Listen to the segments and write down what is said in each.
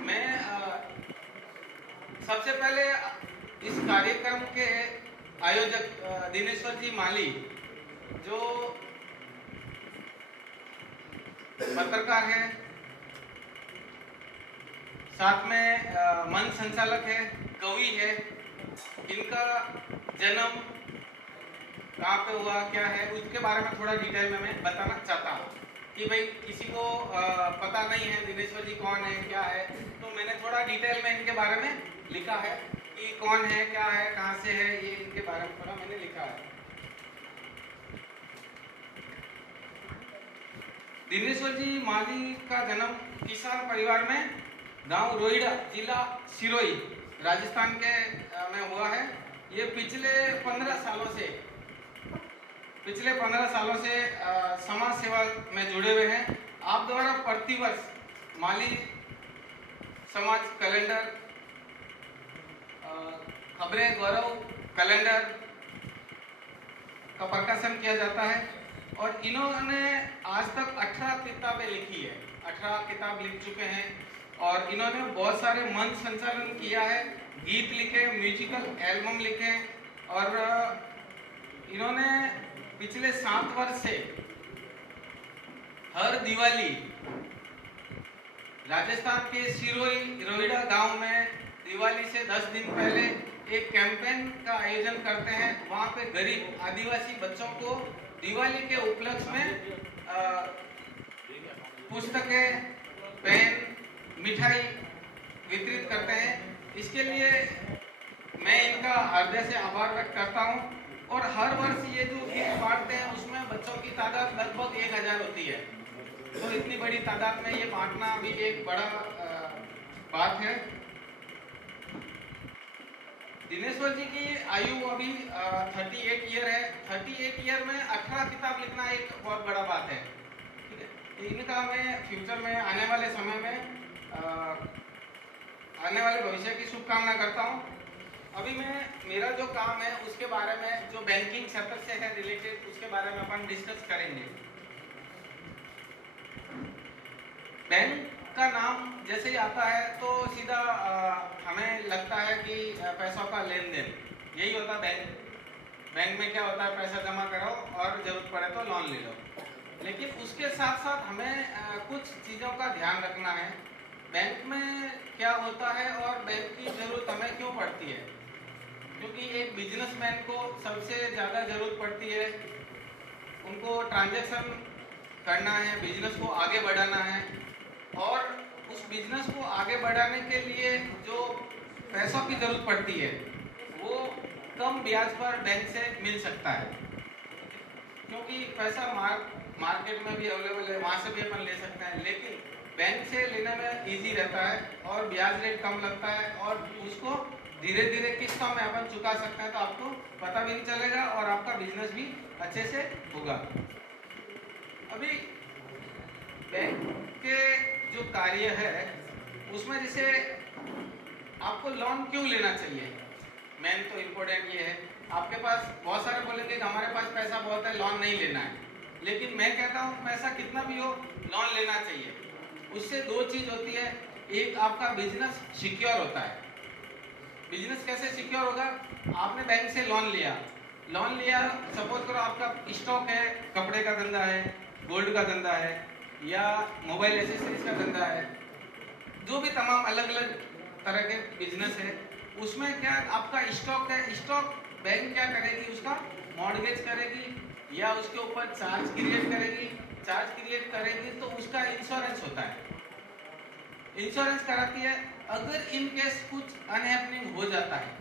मैं सबसे पहले इस कार्यक्रम के आयोजक दिनेश्वर जी माली, जो पत्रकार है, साथ में मंच संचालक है, कवि है, इनका जन्म कहाँ पे हुआ, क्या है, उसके बारे में थोड़ा डिटेल में मैं बताना चाहता हूँ कि भाई किसी को पता नहीं है दिनेश्वर जी कौन है, क्या है। तो मैंने थोड़ा डिटेल में इनके बारे में लिखा है कि कौन है, क्या है, कहाँ से है, ये इनके बारे में थोड़ा मैंने लिखा है। दिनेश्वर जी माली का जन्म किसान परिवार में गांव रोहिड़ा, जिला सिरोही, राजस्थान के में हुआ है। ये पिछले 15 सालों से समाज सेवा में जुड़े हुए हैं। आप द्वारा प्रतिवर्ष माली समाज कैलेंडर, खबरें गौरव कैलेंडर का प्रकाशन किया जाता है और इन्होंने आज तक 18 किताबें लिखी है, 18 किताब लिख चुके हैं और इन्होंने बहुत सारे मंच संचालन किया है, गीत लिखे, म्यूजिकल एल्बम लिखे और इन्होंने पिछले 7 वर्ष से हर दिवाली राजस्थान के सिरोही रोहिड़ा गांव में दिवाली से 10 दिन पहले एक कैंपेन का आयोजन करते हैं। वहां पे गरीब आदिवासी बच्चों को दिवाली के उपलक्ष्य में पुस्तकें, पेन, मिठाई वितरित करते हैं। इसके लिए मैं इनका हृदय से आभार व्यक्त करता हूं और हर वर्ष ये जो गिफ्ट बांटते हैं उसमें बच्चों की तादाद लगभग 1000 होती है। तो इतनी बड़ी तादाद में ये बांटना भी एक बड़ा बात है। दिनेश्वर जी की आयु अभी 38 ईयर है। 38 ईयर में 18 किताब लिखना एक बहुत बड़ा बात है, ठीक है। इनका मैं फ्यूचर में आने वाले समय में आने वाले भविष्य की शुभकामना करता हूँ। अभी मैं मेरा जो काम है उसके बारे में, जो बैंकिंग क्षेत्र से है रिलेटेड, उसके बारे में अपन डिस्कस करेंगे। बैंक का नाम जैसे ही आता है तो सीधा हमें लगता है कि पैसों का लेन देन, यही होता है बैंक। बैंक में क्या होता है, पैसा जमा करो और जरूरत पड़े तो लोन ले लो। लेकिन उसके साथ साथ हमें कुछ चीज़ों का ध्यान रखना है। बैंक में क्या होता है और बैंक की जरूरत हमें क्यों पड़ती है, क्योंकि एक बिजनेसमैन को सबसे ज़्यादा जरूरत पड़ती है। उनको ट्रांजैक्शन करना है, बिजनेस को आगे बढ़ाना है और उस बिजनेस को आगे बढ़ाने के लिए जो पैसों की जरूरत पड़ती है वो कम ब्याज पर बैंक से मिल सकता है, क्योंकि पैसा मार्केट में भी अवेलेबल है, वहाँ से भी अपन ले सकते हैं। लेकिन बैंक से लेने में इजी रहता है और ब्याज रेट कम लगता है और उसको धीरे धीरे किस्तों में अपन चुका सकते हैं, तो आपको पता भी नहीं चलेगा और आपका बिजनेस भी अच्छे से होगा। अभी बैंक के जो कार्य है उसमें जैसे आपको लोन क्यों लेना चाहिए, मेन तो इम्पोर्टेंट ये है। आपके पास बहुत सारे बोलेंगे कि हमारे पास पैसा बहुत है, लोन नहीं लेना है। लेकिन मैं कहता हूँ पैसा कितना भी हो, लोन लेना चाहिए। उससे दो चीज होती है, एक आपका बिजनेस सिक्योर होता है। बिजनेस कैसे सिक्योर होगा, आपने बैंक से लोन लिया, सपोज करो आपका स्टॉक है, कपड़े का धंधा है, गोल्ड का धंधा है या मोबाइल एसेसरीज का धंधा है, जो भी तमाम अलग अलग तरह के बिजनेस है, उसमें क्या आपका स्टॉक है, स्टॉक बैंक क्या करेगी, उसका मॉर्गेज करेगी या उसके ऊपर चार्ज क्रिएट करेगी तो उसका इंश्योरेंस होता है, इंश्योरेंस कराती है। अगर इन केस कुछ अनहैपनिंग हो जाता है,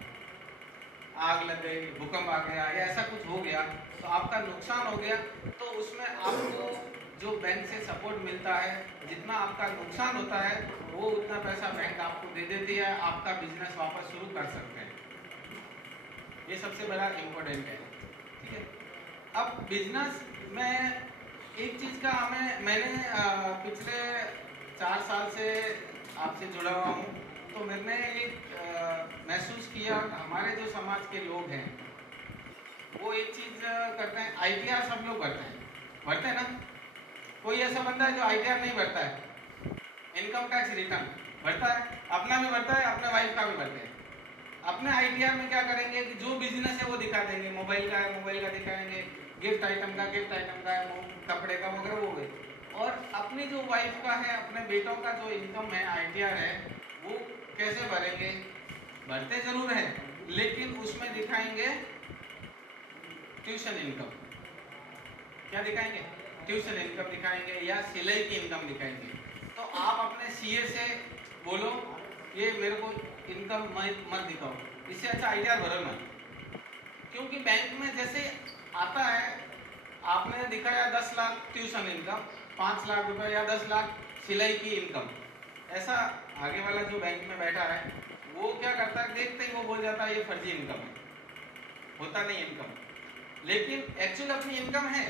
आग लग गई, भूकंप आ गया या ऐसा कुछ हो गया तो आपका नुकसान हो गया, तो उसमें आपको जो बैंक से सपोर्ट मिलता है, जितना आपका नुकसान होता है वो उतना पैसा बैंक आपको दे देती है, आपका बिजनेस वापस शुरू कर सकते हैं। ये सबसे बड़ा इम्पोर्टेंट है, ठीक है। अब बिजनेस में एक चीज का मैंने पिछले 4 साल से आपसे जुड़ा हुआ हूँ, तो मैंने एक महसूस किया, हमारे जो समाज के लोग हैं वो एक चीज करते हैं, ITR सब लोग भरते हैं ना। कोई ऐसा बंदा है जो ITR नहीं भरता है, इनकम टैक्स रिटर्न। बढ़ता है, अपना भी बढ़ता है, अपने वाइफ का भी बढ़ता है। अपने आईटीआर में क्या करेंगे कि जो बिजनेस है वो दिखा देंगे, मोबाइल का है मोबाइल का दिखाएंगे, गिफ्ट आइटम का है, कपड़े का वगैरह वो गए। और अपनी जो वाइफ का है, अपने बेटों का जो इनकम है आईटीआर है, वो कैसे भरेंगे? भरते जरूर है, लेकिन उसमें दिखाएंगे ट्यूशन इनकम। क्या दिखाएंगे? ट्यूशन इनकम दिखाएंगे या सिलाई की इनकम दिखाएंगे। तो आप अपने सीए से बोलो ये मेरे को इनकम मत दिखाओ, इससे अच्छा आईटीआर भरो मत। क्योंकि बैंक में जैसे आता है, आपने दिखाया 10 लाख ट्यूशन इनकम, 5 लाख रुपए या 10 लाख सिलाई की इनकम, ऐसा आगे वाला जो बैंक में बैठा है वो क्या करता है, देखते ही वो बोल जाता है ये फर्जी इनकम है, होता नहीं इनकम। लेकिन एक्चुअल अपनी इनकम है,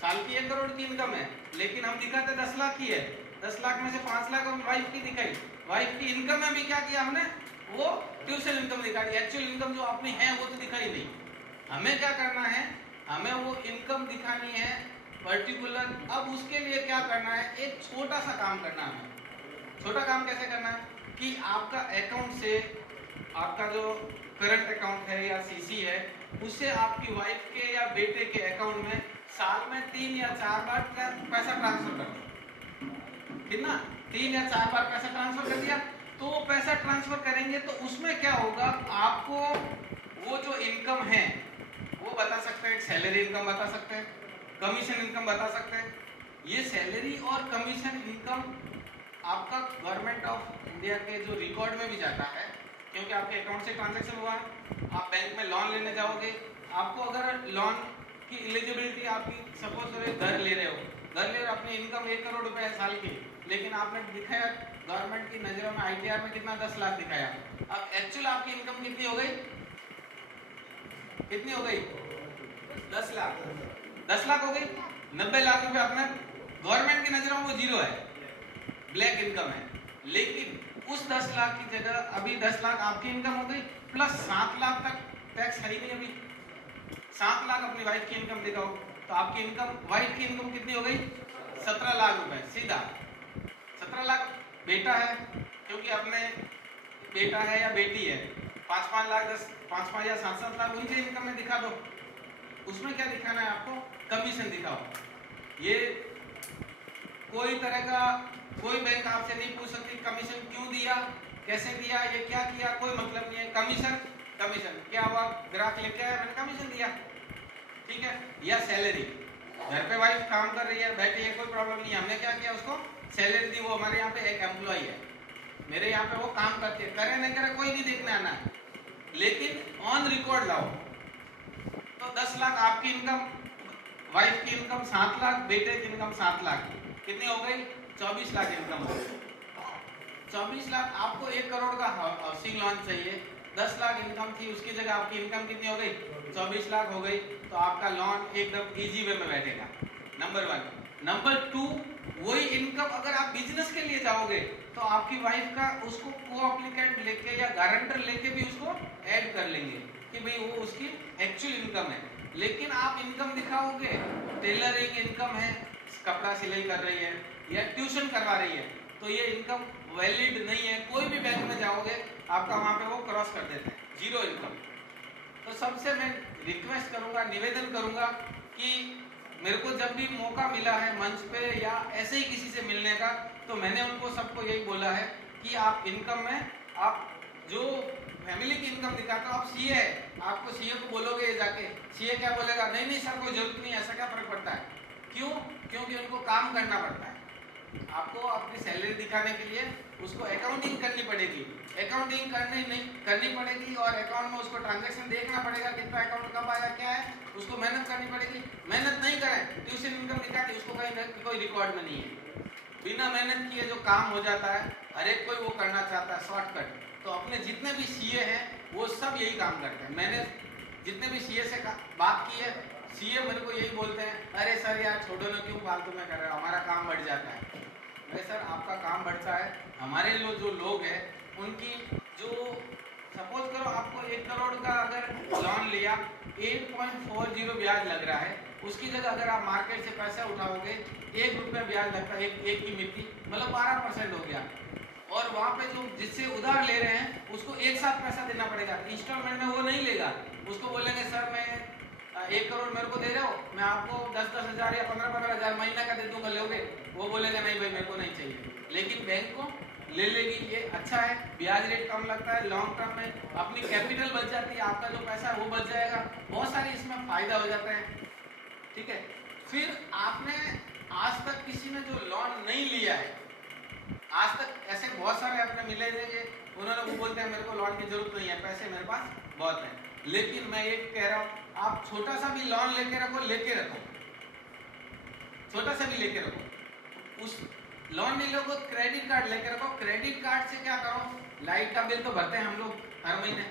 साल की 1 करोड़ की इनकम है, लेकिन हम दिखाते 10 लाख की है। 10 लाख में से 5 लाख हम वाइफ की दिखाई, वाइफ की इनकम में भी क्या किया हमने, वो ट्यूशन इनकम दिखाई। एक्चुअल इनकम जो अपनी है वो तो दिखाई नहीं। हमें क्या करना है, हमें वो इनकम दिखानी है पर्टिकुलर। अब उसके लिए क्या करना है, एक छोटा सा काम करना है। छोटा काम कैसे करना है कि आपका अकाउंट से, आपका जो करंट अकाउंट है या सीसी है, उससे आपकी वाइफ के या बेटे के अकाउंट में साल में 3 या 4 बार पैसा ट्रांसफर कर दो। कितना? 3 या 4 बार पैसा ट्रांसफर कर दिया। तो वो पैसा ट्रांसफर करेंगे तो उसमें क्या होगा, आपको वो जो इनकम है वो बता सकते हैं, सैलरी इनकम बता सकते हैं, कमीशन इनकम बता सकते हैं। ये सैलरी और कमीशन इनकम आपका गवर्नमेंट ऑफ इंडिया के जो रिकॉर्ड में भी जाता है, क्योंकि आपके अकाउंट से ट्रांजैक्शन हुआ है। आप बैंक में लोन लेने जाओगे, आपको अगर लोन की एलिजिबिलिटी आपकी, सपोज करो घर ले रहे हो, अपनी इनकम 1 करोड़ रुपए है साल की, लेकिन आपने दिखाया गवर्नमेंट की नजरों में आईटीआर में कितना, 10 लाख दिखाया। अब एक्चुअल आपकी इनकम कितनी हो गई, कितनी हो गई? 10 लाख। 10 लाख हो गई। 90 लाख रुपए अपने गवर्नमेंट की नजरों में वो जीरो है, ब्लैक इनकम है। लेकिन उस 10 लाख की जगह अभी 10 लाख आपकी इनकम हो गई, प्लस 7 लाख तक टैक्स है ही नहीं अभी। 7 लाख अपनी वाइफ की इनकम दिखाओ, तो आपकी इनकम, वाइफ की इनकम कितनी हो गई? 17 लाख रुपए सीधा। 17 लाख बेटा है, क्योंकि अपने बेटा है या बेटी है, 5-5 लाख, 5-5 या 7-7 लाख उनके इनकम में दिखा दो। उसमें क्या दिखाना है आपको? कमीशन दिखाओ। ये कोई तरह का, कोई बैंक आपसे नहीं पूछ सकती कमीशन क्यों दिया, कैसे दिया, ये क्या किया, कोई मतलब नहीं है। कमीशन, कमीशन क्या हुआ, ग्राहक लेके आया, मैंने कमीशन दिया, ठीक है। या सैलरी, घर पे वाइफ काम कर रही है, बैठी है, कोई प्रॉब्लम नहीं है, हमने क्या किया, उसको सैलरी दी। वो हमारे यहाँ पे एक एम्प्लॉय है, मेरे यहाँ पे वो काम करती है, करे नहीं करे कोई नहीं देखने आना है, लेकिन ऑन रिकॉर्ड लाओ। तो 10 लाख आपकी इनकम, वाइफ की इनकम 7 लाख, बेटे की इनकम 7 लाख, कितनी हो गई? 24 लाख इनकम हो गई। 24 लाख। आपको 1 करोड़ का हाउसिंग लोन चाहिए, 10 लाख इनकम थी, उसकी जगह आपकी इनकम कितनी हो गई? 24 लाख हो गई। तो आपका लोन एकदम इजी वे में बैठेगा, नंबर 1। नंबर 2, वही इनकम अगर आप बिजनेस के लिए जाओगे तो आपकी वाइफ का, उसको को-एप्लीकेंट लेके या गारंटर लेके भी उसको ऐड कर लेंगे कि भाई वो उसकी एक्चुअल इनकम है। लेकिन आप इनकम दिखाओगे, टेलरिंग इनकम है, कपड़ा सिलाई कर रही है या ट्यूशन करवा रही है, तो ये इनकम वैलिड नहीं है। कोई भी बैंक में जाओगे आपका वहां पे वो क्रॉस कर देते हैं, जीरो इनकम। तो सबसे मैं रिक्वेस्ट करूंगा, निवेदन करूंगा कि मेरे को जब भी मौका मिला है मंच पे या ऐसे ही किसी से मिलने का, तो मैंने उनको सबको यही बोला है कि आप इनकम में, आप जो फैमिली की इनकम दिखाते हो, आप सीए है, आपको सीए को बोलोगे जाके, सीए क्या बोलेगा, नहीं नहीं सर कोई जरूरत नहीं, ऐसा क्या फर्क पड़ता है? क्यों? क्योंकि उनको काम करना पड़ता है। आपको अपनी सैलरी दिखाने के लिए उसको अकाउंटिंग करनी पड़ेगी, अकाउंटिंग करनी पड़ेगी और अकाउंट में उसको ट्रांजैक्शन देखना पड़ेगा, कितना अकाउंट कब आया, क्या है, उसको मेहनत करनी पड़ेगी। मेहनत नहीं करें, ट्यूशन इनकम दिखा के उसको कहीं कोई रिकॉर्ड में नहीं है। बिना मेहनत किए जो काम हो जाता है, हर एक कोई वो करना चाहता है शॉर्टकट। तो अपने जितने भी सीए हैं वो सब यही काम करते हैं। मैंने जितने भी सीए से बात की है, सीए मेरे को यही बोलते हैं, अरे सर यार छोड़ो ना, क्यों फालतू में कर रहे हो, हमारा काम बढ़ जाता है। भाई सर आपका काम बढ़ता है, हमारे जो लोग हैं उनकी, जो सपोज करो आपको 1 करोड़ का अगर लोन लिया, 8.40 ब्याज लग रहा है, उसकी जगह अगर आप मार्केट से पैसा उठाओगे 1 रुपये ब्याज लगता है, एक की मिट्टी, मतलब 12% हो गया। और वहाँ पे जो जिससे उधार ले रहे हैं उसको एक साथ पैसा देना पड़ेगा, इंस्टॉलमेंट में वो नहीं लेगा। उसको बोलेंगे सर मैं 1 करोड़ मेरे को दे रहे हो, मैं आपको 10-10 हजार या 15-15 हजार महीना का दे दूंगा, लोगे? वो बोलेगा नहीं भाई मेरे को नहीं चाहिए। लेकिन बैंक को ले लेगी, ये अच्छा है, ब्याज रेट कम लगता है, लॉन्ग टर्म में अपनी कैपिटल बच जाती है, आपका जो पैसा है वो बच जाएगा, बहुत सारी इसमें फायदा हो जाता है। ठीक है, फिर आपने आज तक किसी ने जो लोन नहीं लिया है, आज तक ऐसे बहुत सारे आपने मिले थे, उन्होंने वो बोलते हैं मेरे को लोन की जरूरत नहीं है, पैसे मेरे पास बहुत है। लेकिन मैं एक कह रहा हूँ, आप छोटा सा भी लोन लेके रखो, छोटा सा भी लेके रखो, उस लोन नहीं लो, क्रेडिट कार्ड लेके रखो। क्रेडिट कार्ड से क्या करो, लाइट का बिल तो भरते हैं हम लोग हर महीने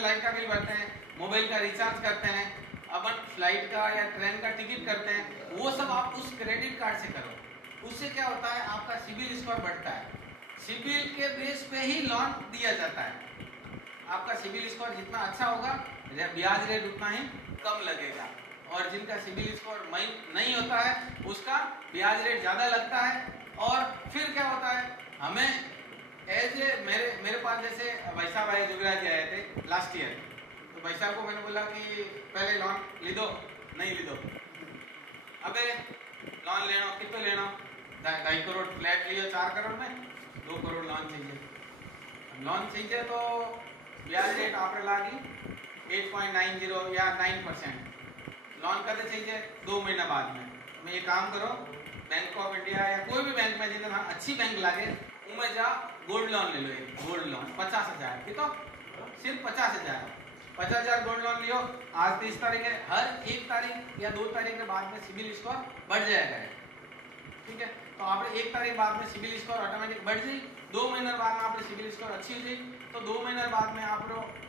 लाइट का बिल भरते हैं, मोबाइल का रिचार्ज करते हैं, अपन फ्लाइट का या ट्रेन का टिकट करते हैं, वो सब आप उस क्रेडिट कार्ड से करो। उससे क्या होता है, आपका सिबिल स्कोर बढ़ता है, सिबिल के बेस पे ही लोन दिया जाता है। आपका सिबिल स्कोर जितना अच्छा होगा, ब्याज रेट उतना ही कम लगेगा, और जिनका सिबिल स्कोर नहीं होता है उसका ब्याज रेट ज्यादा लगता है। और फिर क्या होता है, हमें एज ए मेरे पास जैसे भाई साहब आए, जुगराज आए थे लास्ट ईयर, तो भाई साहब को मैंने बोला कि पहले लोन ले दो, नहीं ले दो, अबे लोन लेना कितना लेना, 2.5 करोड़ फ्लैट लियो 4 करोड़ में, 2 करोड़ लोन चाहिए तो ब्याज रेट आप लागी 8.90 या 9%। लोन कदे चाहिए 2 महीना बाद में। मैं ये काम करो, बैंक ऑफ इंडिया या कोई भी बैंक में जितना अच्छी बैंक लागे उनमें जा गोल्ड लोन ले लो, गोल्ड लोन 50,000 की, तो सिर्फ 50,000 गोल्ड लोन लियो। आज 30 तारीख है, हर 1 तारीख या 2 तारीख के बाद में सिबिल स्कोर बढ़ जाएगा। ठीक है, तो आप 1 तारीख बाद में सिबिल स्कोर ऑटोमेटिक बढ़ जाए, 2 महीने बाद में आप सिबिल स्कोर अच्छी हो जाए, तो 2 महीने बाद में आप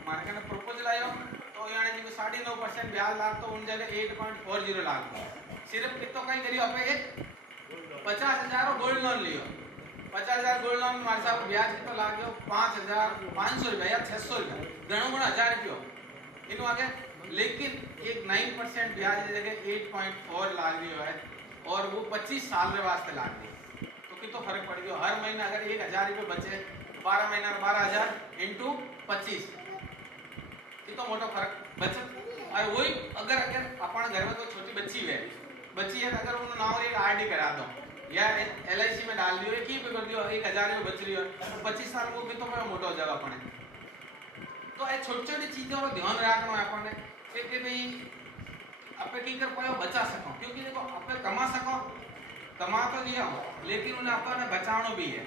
मार्केट में प्रपोजल आयो तो यानी कि 9.5% ब्याज लाख, तो उन जगह 8.40 लाख, सिर्फ कितना कहीं करियो आप 50,000 गोल्ड लोन लियो, 50,000 गोल्ड लोन हमारे साहब ब्याज कितना लाग गयो 5,500 रुपया या 600 रुपया, गणो 1000 रुपये इन आगे। लेकिन एक 9% ब्याज की जगह 8.4 लाग रही है, और वो 25 साल में वास्ते लाग गई, तो कितना फर्क पड़ गया। हर महीने अगर 1,000 रुपये बचे, 12 महीना 12,000 इंटू 25, कितना मोटा फर्क बचत। और वही अगर अपन घर में कोई छोटी बच्ची है अगर उन्होंने नाम एक आरडी करा दो या LIC में डाल दियो, एक ही पे कर दियो, 1,000 रुपये बच रही है, तो 25 साल को कितना मोटा हो जाएगा अपने। तो ये छोटी छोटी चीजों का ध्यान रखना है अपने कि भाई अपने की कर पाओ बचा सको, क्योंकि देखो अपने कमा तो दिया हो, लेकिन उन्हें अपने बचाना भी है।